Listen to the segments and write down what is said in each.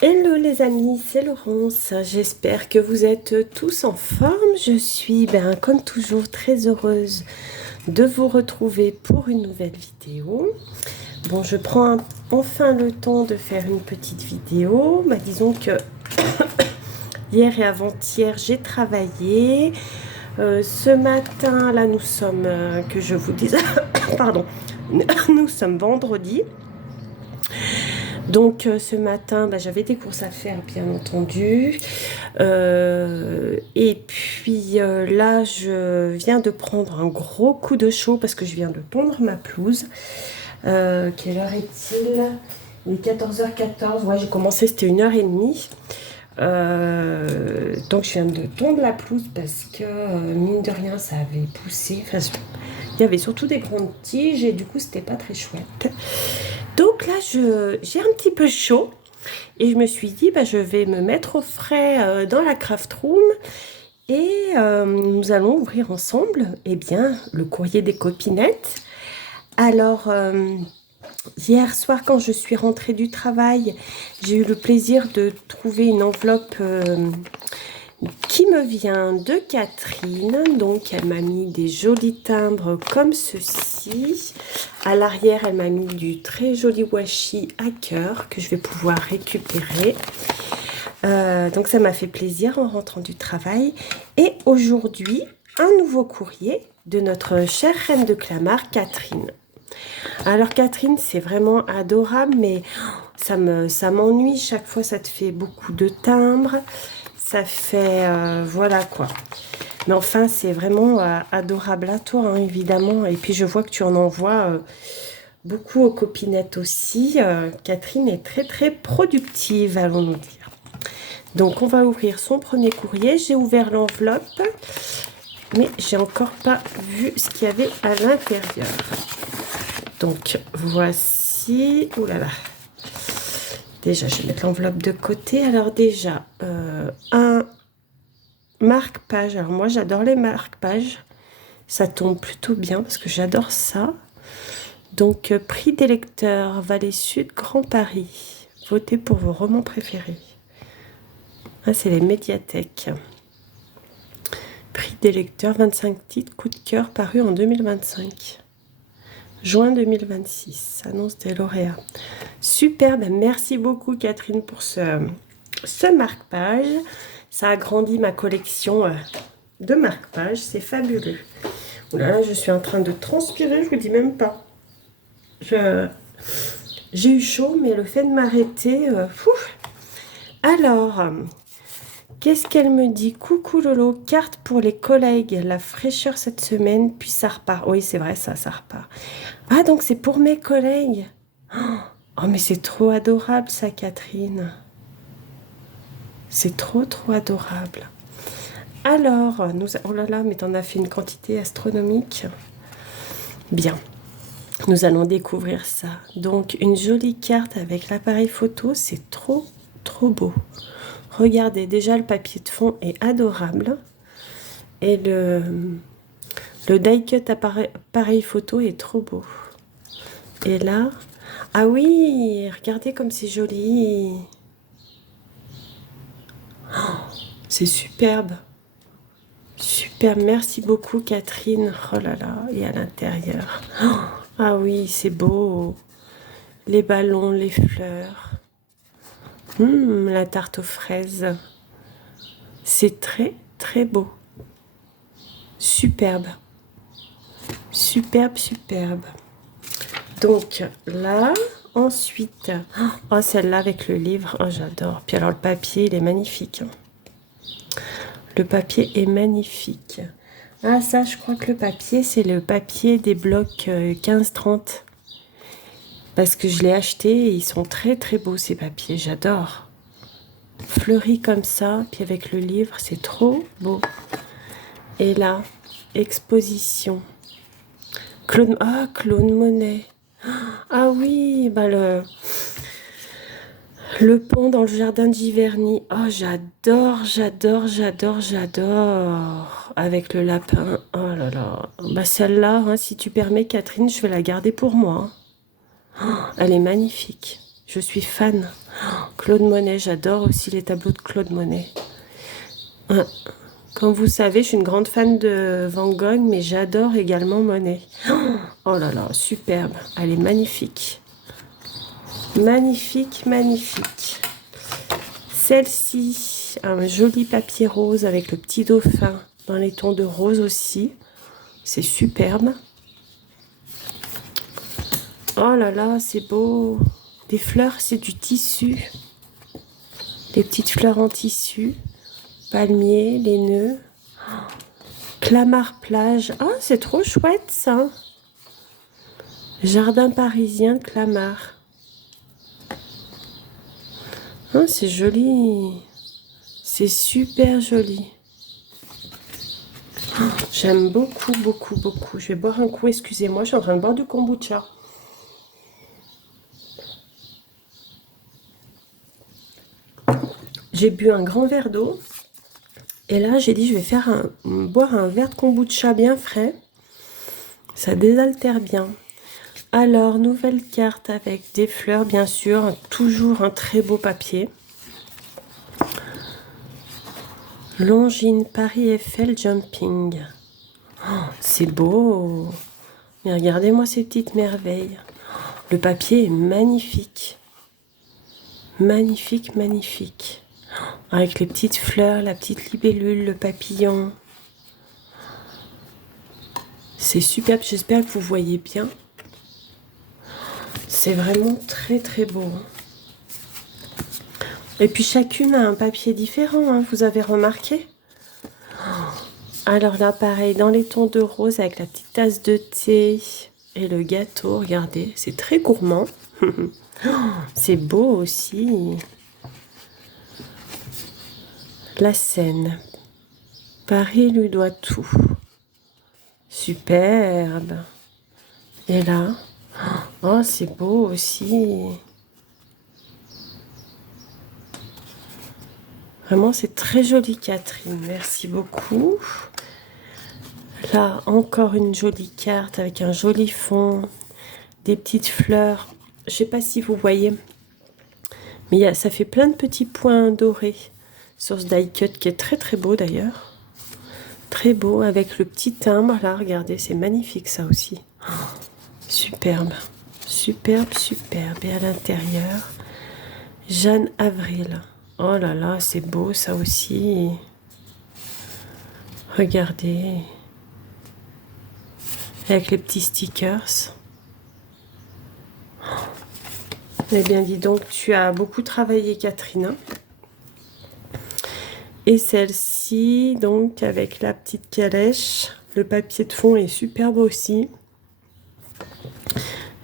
Hello les amis, c'est Laurence. J'espère que vous êtes tous en forme. Je suis, comme toujours, très heureuse de vous retrouver pour une nouvelle vidéo. Bon, je prends enfin le temps de faire une petite vidéo. Disons que hier et avant-hier, j'ai travaillé. Ce matin, là, nous sommes, que je vous dise, pardon, nous sommes vendredi. Donc ce matin, j'avais des courses à faire, bien entendu. Et puis là, je viens de prendre un gros coup de chaud parce que je viens de tondre ma pelouse. Quelle heure est-il? Il est 14h14. Ouais, j'ai commencé, c'était 1h30. Donc je viens de tondre la pelouse parce que mine de rien, ça avait poussé. Enfin, il y avait surtout des grandes tiges et du coup, c'était pas très chouette. Donc là, j'ai un petit peu chaud et je me suis dit, je vais me mettre au frais dans la craft room et nous allons ouvrir ensemble, le courrier des copinettes. Alors, hier soir, quand je suis rentrée du travail, j'ai eu le plaisir de trouver une enveloppe qui me vient de Catherine. Donc, elle m'a mis des jolis timbres comme ceci. À l'arrière, elle m'a mis du très joli washi à cœur que je vais pouvoir récupérer. Donc, ça m'a fait plaisir en rentrant du travail. Et aujourd'hui, un nouveau courrier de notre chère reine de Clamart, Catherine. Alors, Catherine, c'est vraiment adorable, mais ça m'ennuie. Chaque fois, ça te fait beaucoup de timbres. Ça fait, voilà quoi. Mais enfin, c'est vraiment adorable à toi, hein, évidemment. Et puis, je vois que tu en envoies beaucoup aux copinettes aussi. Catherine est très, très productive, allons-nous dire. Donc, on va ouvrir son premier courrier. J'ai ouvert l'enveloppe, mais j'ai encore pas vu ce qu'il y avait à l'intérieur. Donc, voici... Ouh là là. Déjà, je vais mettre l'enveloppe de côté. Alors déjà, un marque-page. Alors moi, j'adore les marque-pages. Ça tombe plutôt bien parce que j'adore ça. Donc, prix des lecteurs, Vallée Sud, Grand Paris. Votez pour vos romans préférés. Ah, c'est les médiathèques. Prix des lecteurs, 25 titres, coup de cœur, paru en 2025. Juin 2026, annonce des lauréats. Super, merci beaucoup Catherine pour ce marque-page. Ça agrandit ma collection de marque-pages, c'est fabuleux. Là, je suis en train de transpirer, je vous dis même pas. J'ai eu chaud, mais le fait de m'arrêter... Alors, qu'est-ce qu'elle me dit? Coucou Lolo, carte pour les collègues, la fraîcheur cette semaine, puis ça repart. Oui, c'est vrai, ça repart. Ah, donc c'est pour mes collègues. Oh, mais c'est trop adorable ça, Catherine. C'est trop, trop adorable. Alors, oh là là, mais t'en as fait une quantité astronomique. Bien, nous allons découvrir ça. Donc, une jolie carte avec l'appareil photo, c'est trop, trop beau. Regardez, déjà le papier de fond est adorable. Et le die cut appareil photo est trop beau. Et là, ah oui, regardez comme c'est joli. C'est superbe. Super, merci beaucoup Catherine. Oh là là, et à l'intérieur. Ah oui, c'est beau. Les ballons, les fleurs. La tarte aux fraises. C'est très, très beau. Superbe. Superbe, superbe. Donc là, ensuite, oh celle-là avec le livre, oh j'adore. Puis alors le papier, il est magnifique. Le papier est magnifique. Ah ça, je crois que le papier, c'est le papier des blocs 15-30. Parce que je l'ai acheté et ils sont très très beaux ces papiers, j'adore. Fleuris comme ça, puis avec le livre, c'est trop beau. Et là, exposition. Claude Monet. Ah oui, le pont dans le jardin de Giverny. Oh, j'adore, j'adore, j'adore, j'adore. Avec le lapin. Oh là là. Celle-là, hein, si tu permets, Catherine, je vais la garder pour moi. Oh, elle est magnifique. Je suis fan. Claude Monet, j'adore aussi les tableaux de Claude Monet. Ouais. Comme vous savez, je suis une grande fan de Van Gogh, mais j'adore également Monet. Oh là là, superbe. Elle est magnifique. Magnifique, magnifique. Celle-ci, un joli papier rose avec le petit dauphin dans les tons de rose aussi. C'est superbe. Oh là là, c'est beau. Des fleurs, c'est du tissu. Des petites fleurs en tissu. Palmier, les nœuds. Clamart plage. Ah, c'est trop chouette ça. Jardin parisien de Clamart. Ah, c'est joli. C'est super joli. J'aime beaucoup, beaucoup, beaucoup. Je vais boire un coup, excusez-moi, je suis en train de boire du kombucha. J'ai bu un grand verre d'eau. Et là, j'ai dit, je vais boire un verre de kombucha bien frais. Ça désaltère bien. Alors, nouvelle carte avec des fleurs, bien sûr. Toujours un très beau papier. Longines Paris Eiffel Jumping. Oh, c'est beau. Mais regardez-moi ces petites merveilles. Le papier est magnifique. Magnifique, magnifique. Avec les petites fleurs, la petite libellule, le papillon. C'est superbe, j'espère que vous voyez bien. C'est vraiment très très beau. Et puis chacune a un papier différent, hein, vous avez remarqué? Alors là, pareil, dans les tons de rose avec la petite tasse de thé et le gâteau, regardez, c'est très gourmand. C'est beau aussi. La Seine. Paris lui doit tout. Superbe. Et là, oh, c'est beau aussi. Vraiment, c'est très joli, Catherine. Merci beaucoup. Là, encore une jolie carte avec un joli fond, des petites fleurs. Je ne sais pas si vous voyez, mais ça fait plein de petits points dorés sur ce die cut qui est très très beau d'ailleurs. Très beau avec le petit timbre là, regardez, c'est magnifique ça aussi. Oh, superbe, superbe, superbe. Et à l'intérieur, Jeanne Avril. Oh là là, c'est beau ça aussi. Regardez. Avec les petits stickers. Eh bien, dis donc, tu as beaucoup travaillé, Catherine. Et celle-ci, donc, avec la petite calèche. Le papier de fond est superbe aussi.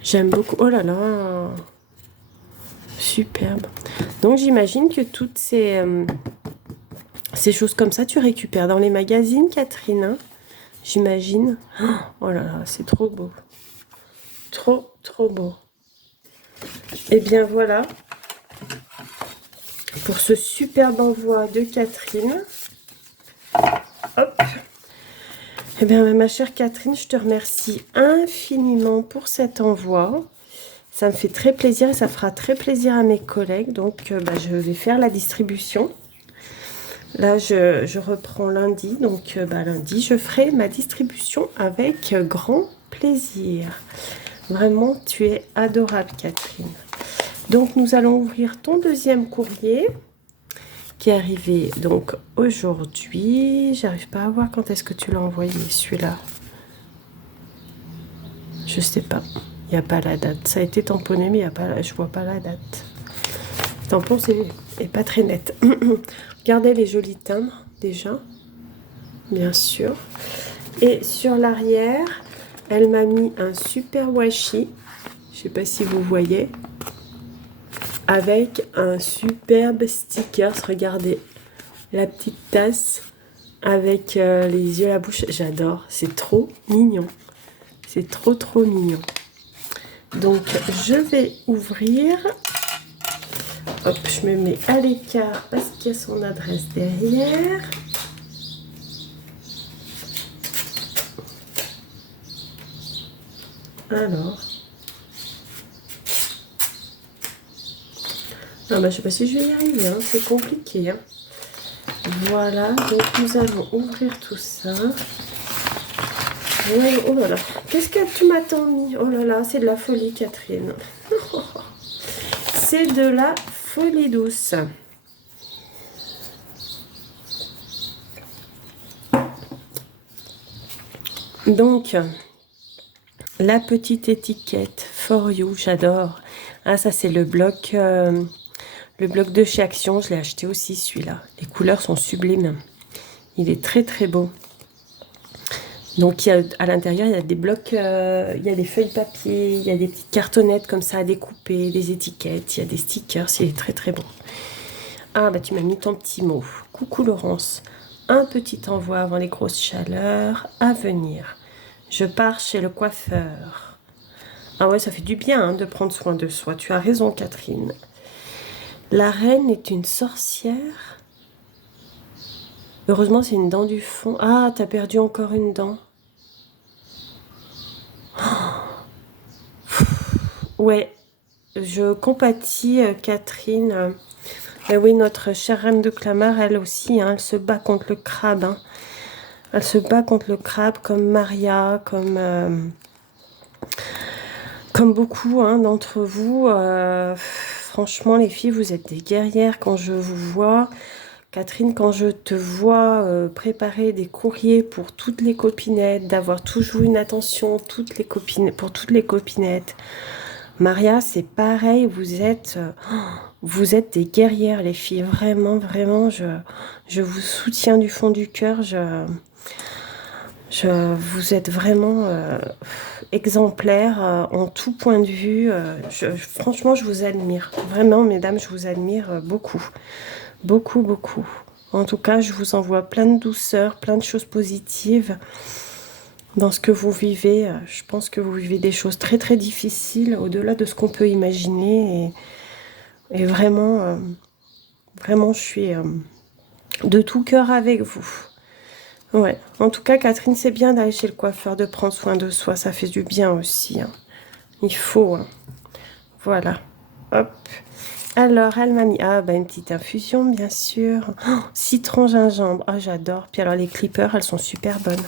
J'aime beaucoup. Oh là là. Superbe. Donc, j'imagine que toutes ces choses comme ça, tu récupères dans les magazines, Catherine. Hein, j'imagine. Oh là là, c'est trop beau. Trop, trop beau. Et bien, voilà. Pour ce superbe envoi de Catherine. Hop. Eh bien, ma chère Catherine, je te remercie infiniment pour cet envoi. Ça me fait très plaisir et ça fera très plaisir à mes collègues. Donc, je vais faire la distribution. Là, je reprends lundi. Donc, lundi, je ferai ma distribution avec grand plaisir. Vraiment, tu es adorable, Catherine. Donc, nous allons ouvrir ton deuxième courrier qui est arrivé donc aujourd'hui. J'arrive pas à voir quand est-ce que tu l'as envoyé, celui-là. Je sais pas. Il n'y a pas la date. Ça a été tamponné, mais je vois pas la date. Le tampon est pas très net. Regardez les jolis timbres déjà, bien sûr. Et sur l'arrière, elle m'a mis un super washi. Je sais pas si vous voyez. Avec un superbe sticker. Regardez la petite tasse avec les yeux à la bouche. J'adore. C'est trop mignon. C'est trop trop mignon. Donc je vais ouvrir. Hop, je me mets à l'écart parce qu'il y a son adresse derrière. Alors. Ah bah, je sais pas si je vais y arriver, hein. C'est compliqué. Hein. Voilà, donc nous allons ouvrir tout ça. Ouais, oh là là, qu'est-ce que tu m'as tant mis? Oh là là, c'est de la folie, Catherine. C'est de la folie douce. Donc, la petite étiquette For You, j'adore. Ah, ça c'est le bloc de chez Action. Je l'ai acheté aussi celui-là. Les couleurs sont sublimes. Il est très très beau. Donc à l'intérieur, il y a des blocs, il y a des feuilles papier, il y a des petites cartonnettes comme ça à découper, des étiquettes, il y a des stickers. Il est très très bon. Ah bah tu m'as mis ton petit mot. Coucou Laurence. Un petit envoi avant les grosses chaleurs à venir. Je pars chez le coiffeur. Ah ouais, ça fait du bien hein, de prendre soin de soi. Tu as raison, Catherine. La reine est une sorcière. Heureusement, c'est une dent du fond. Ah, t'as perdu encore une dent. Ouais, je compatis, Catherine. Mais oui, notre chère reine de Clamart, elle aussi, hein, elle se bat contre le crabe. Hein. Elle se bat contre le crabe comme Maria, comme beaucoup hein, d'entre vous. Franchement, les filles, vous êtes des guerrières quand je vous vois. Catherine, quand je te vois préparer des courriers pour toutes les copinettes, d'avoir toujours une attention pour toutes les copinettes. Maria, c'est pareil, vous êtes des guerrières, les filles. Vraiment, vraiment, je vous soutiens du fond du cœur. Vous êtes vraiment exemplaires en tout point de vue. Franchement, je vous admire. Vraiment, mesdames, je vous admire beaucoup. Beaucoup, beaucoup. En tout cas, je vous envoie plein de douceur, plein de choses positives dans ce que vous vivez. Je pense que vous vivez des choses très, très difficiles, au-delà de ce qu'on peut imaginer. Et vraiment, vraiment, je suis de tout cœur avec vous. Ouais. En tout cas, Catherine, c'est bien d'aller chez le coiffeur, de prendre soin de soi. Ça fait du bien aussi. Hein. Il faut. Hein. Voilà. Hop. Alors, elle m'a mis une petite infusion, bien sûr. Oh, citron, gingembre. Oh, j'adore. Puis alors, les clippers, elles sont super bonnes.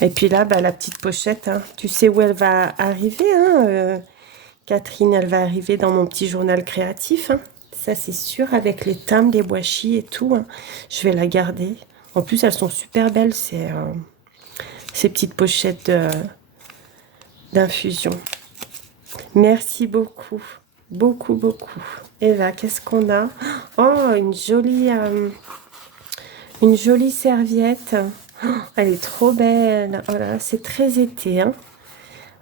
Et puis là, la petite pochette. Hein. Tu sais où elle va arriver, hein, Catherine, elle va arriver dans mon petit journal créatif. Hein. Ça, c'est sûr, avec les timbres, les washi et tout. Hein. Je vais la garder. En plus, elles sont super belles, ces petites pochettes d'infusion. Merci beaucoup. Beaucoup, beaucoup. Et là, qu'est-ce qu'on a? Oh, une jolie serviette. Oh, elle est trop belle. Oh là, c'est très été, hein.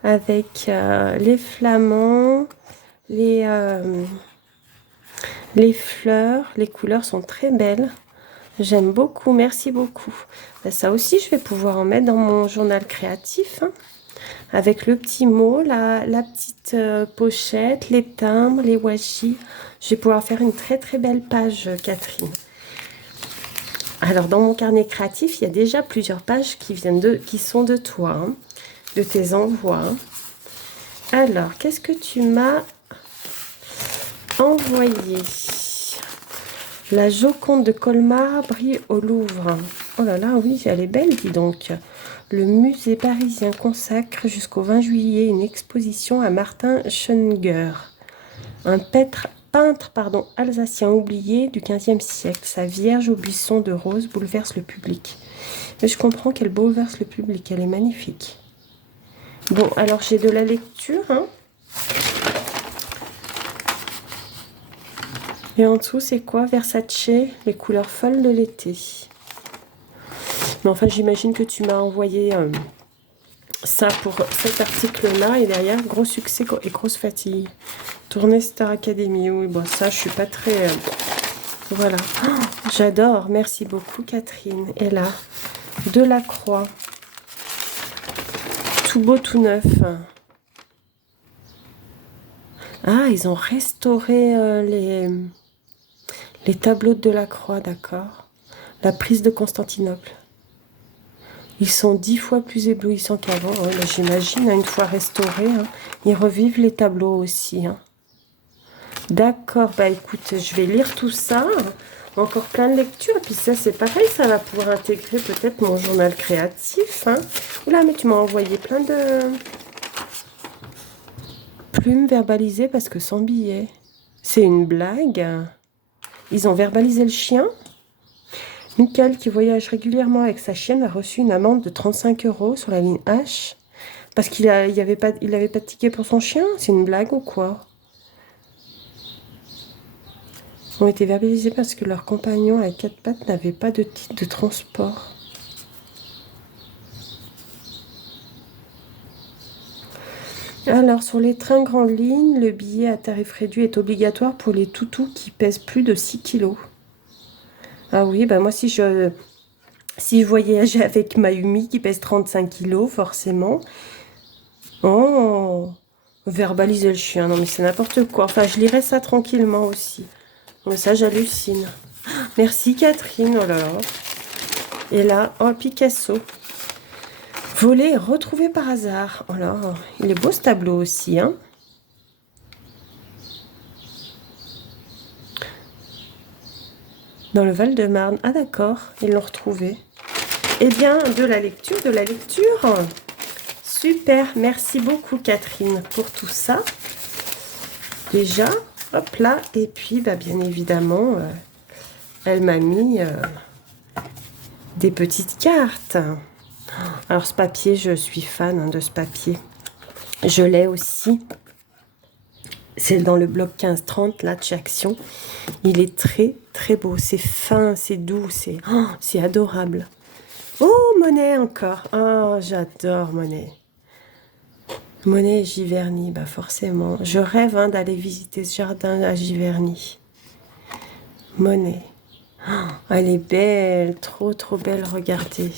Avec les flamants, les fleurs. Les couleurs sont très belles. J'aime beaucoup, merci beaucoup. Ça aussi, je vais pouvoir en mettre dans mon journal créatif. Hein, avec le petit mot, la petite pochette, les timbres, les washi. Je vais pouvoir faire une très très belle page, Catherine. Alors, dans mon carnet créatif, il y a déjà plusieurs pages qui sont de toi, hein, de tes envois. Alors, qu'est-ce que tu m'as envoyé? La Joconde de Colmar brille au Louvre. Oh là là, oui, elle est belle, dis donc. Le musée parisien consacre jusqu'au 20 juillet une exposition à Martin Schöninger, un peintre alsacien oublié du XVe siècle. Sa Vierge au buisson de rose bouleverse le public. Mais je comprends qu'elle bouleverse le public, elle est magnifique. Bon, alors j'ai de la lecture, hein. Et en dessous, c'est quoi? Versace, les couleurs folles de l'été. Mais enfin, j'imagine que tu m'as envoyé ça pour cet article-là. Et derrière, gros succès et grosse fatigue. Tournée Star Academy. Oui, bon, ça, je suis pas très... voilà. Oh, j'adore. Merci beaucoup, Catherine. Et là, Delacroix. Tout beau, tout neuf. Ah, ils ont restauré les tableaux de Delacroix, d'accord. La prise de Constantinople. Ils sont 10 fois plus éblouissants qu'avant. Hein. J'imagine, une fois restaurés, hein. Ils revivent les tableaux aussi. Hein. D'accord, bah écoute, je vais lire tout ça. Encore plein de lectures. Et puis ça, c'est pareil, ça va pouvoir intégrer peut-être mon journal créatif. Hein. Oula, mais tu m'as envoyé plein de plumes verbalisées parce que sans billet. C'est une blague. Ils ont verbalisé le chien. Michael, qui voyage régulièrement avec sa chienne, a reçu une amende de 35 € sur la ligne H. Parce qu'il avait pas de ticket pour son chien. C'est une blague ou quoi? Ont été verbalisés parce que leur compagnon à quatre pattes n'avait pas de titre de transport. Alors, sur les trains grande ligne, le billet à tarif réduit est obligatoire pour les toutous qui pèsent plus de 6 kilos. Ah oui, bah moi, si je voyageais avec Mayumi qui pèse 35 kilos, forcément. Oh, verbaliser le chien, non mais c'est n'importe quoi. Enfin, je lirai ça tranquillement aussi. Mais ça, j'hallucine. Merci Catherine, oh là là. Et là, oh, Picasso. Volé et retrouvé par hasard. Oh là, il est beau ce tableau aussi, hein. Dans le Val-de-Marne. Ah d'accord, ils l'ont retrouvé. Eh bien, de la lecture, de la lecture. Super, merci beaucoup Catherine pour tout ça. Déjà, hop là. Et puis, bah, bien évidemment, elle m'a mis des petites cartes. Alors ce papier, je suis fan hein, de ce papier. Je l'ai aussi. C'est dans le bloc 15-30, là, de chez Action. Il est très, très beau. C'est fin, c'est doux, c'est adorable. Oh, Monet encore. Oh, j'adore Monet. Monet et Giverny, bah forcément. Je rêve hein, d'aller visiter ce jardin à Giverny. Monet. Oh, elle est belle, trop, trop belle, regardez.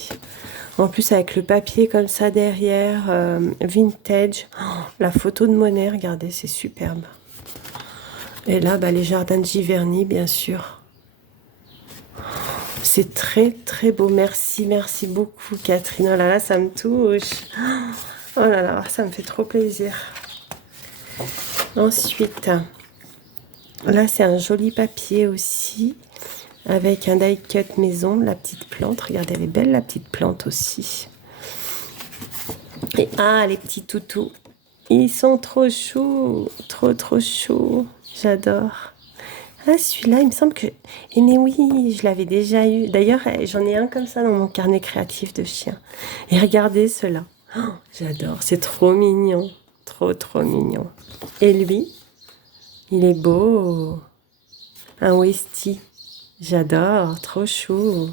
En plus, avec le papier comme ça derrière, vintage. Oh, la photo de Monet, regardez, c'est superbe. Et là, bah, les jardins de Giverny, bien sûr. C'est très, très beau. Merci, merci beaucoup, Catherine. Oh là là, ça me touche. Oh là là, ça me fait trop plaisir. Ensuite, là, c'est un joli papier aussi. Avec un die cut maison, la petite plante. Regardez, elle est belle, la petite plante aussi. Et ah, les petits toutous. Ils sont trop choux. Trop, trop choux. J'adore. Ah, celui-là, il me semble que... Eh mais oui, je l'avais déjà eu. D'ailleurs, j'en ai un comme ça dans mon carnet créatif de chien. Et regardez cela. Oh, j'adore. C'est trop mignon. Trop, trop mignon. Et lui, il est beau. Un Westie. J'adore. Trop chou.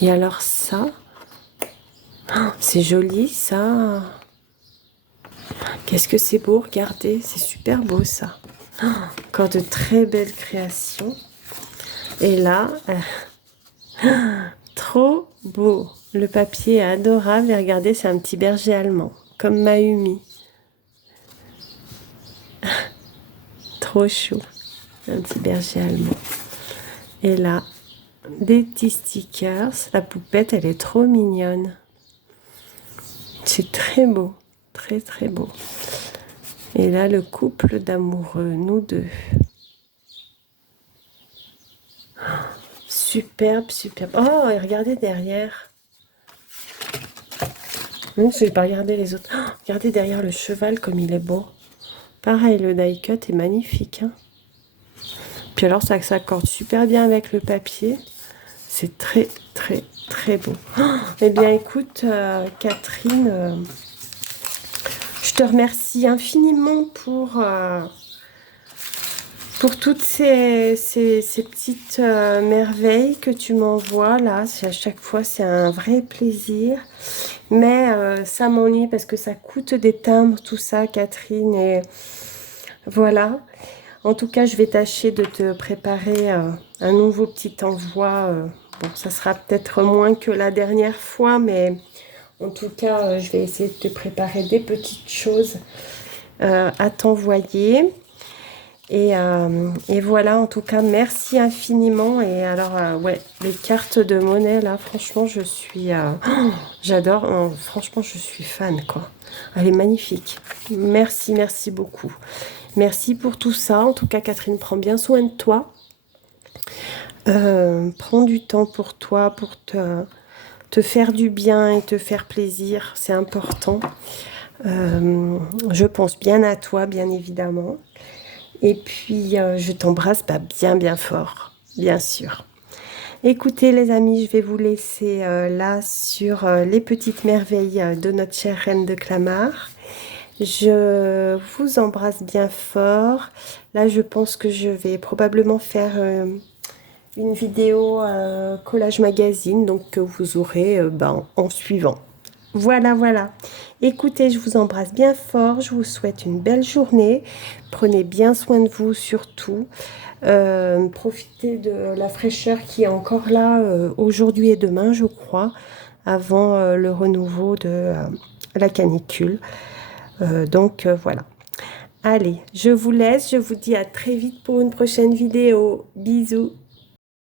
Et alors ça... Oh, c'est joli, ça. Qu'est-ce que c'est beau, regardez. C'est super beau, ça. Oh, encore de très belles créations. Et là, trop beau. Le papier est adorable. Et regardez, c'est un petit berger allemand, comme Mayumi. Trop chou. Un petit berger allemand. Et là, des petits stickers. La poupette, elle est trop mignonne. C'est très beau. Très, très beau. Et là, le couple d'amoureux, nous deux. Superbe, superbe. Oh, et regardez derrière. Non, je ne vais pas regarder les autres. Oh, regardez derrière le cheval comme il est beau. Pareil, le die cut est magnifique. Hein. Puis alors, ça s'accorde super bien avec le papier. C'est très, très, très beau. Oh, eh bien, écoute, Catherine, je te remercie infiniment pour toutes ces petites merveilles que tu m'envoies là. À chaque fois, c'est un vrai plaisir. Mais ça m'ennuie parce que ça coûte des timbres, tout ça, Catherine. Et voilà. En tout cas, je vais tâcher de te préparer un nouveau petit envoi. Bon, ça sera peut-être moins que la dernière fois, mais en tout cas, je vais essayer de te préparer des petites choses à t'envoyer. Et voilà, en tout cas, merci infiniment. Et alors, ouais, les cartes de Monet, là, franchement, je suis... j'adore. Franchement, je suis fan, quoi. Elle est magnifique. Merci, merci beaucoup. Merci pour tout ça. En tout cas, Catherine, prends bien soin de toi. Prends du temps pour toi, pour te faire du bien et te faire plaisir. C'est important. Je pense bien à toi, bien évidemment. Et puis, je t'embrasse bien, bien fort, bien sûr. Écoutez, les amis, je vais vous laisser là sur les petites merveilles de notre chère reine de Clamart. Je vous embrasse bien fort. Là, je pense que je vais probablement faire une vidéo collage magazine, donc que vous aurez en suivant. Voilà, voilà. Écoutez, je vous embrasse bien fort. Je vous souhaite une belle journée. Prenez bien soin de vous surtout. Profitez de la fraîcheur qui est encore là aujourd'hui et demain, je crois, avant le renouveau de la canicule. Voilà. Allez, je vous laisse. Je vous dis à très vite pour une prochaine vidéo. Bisous.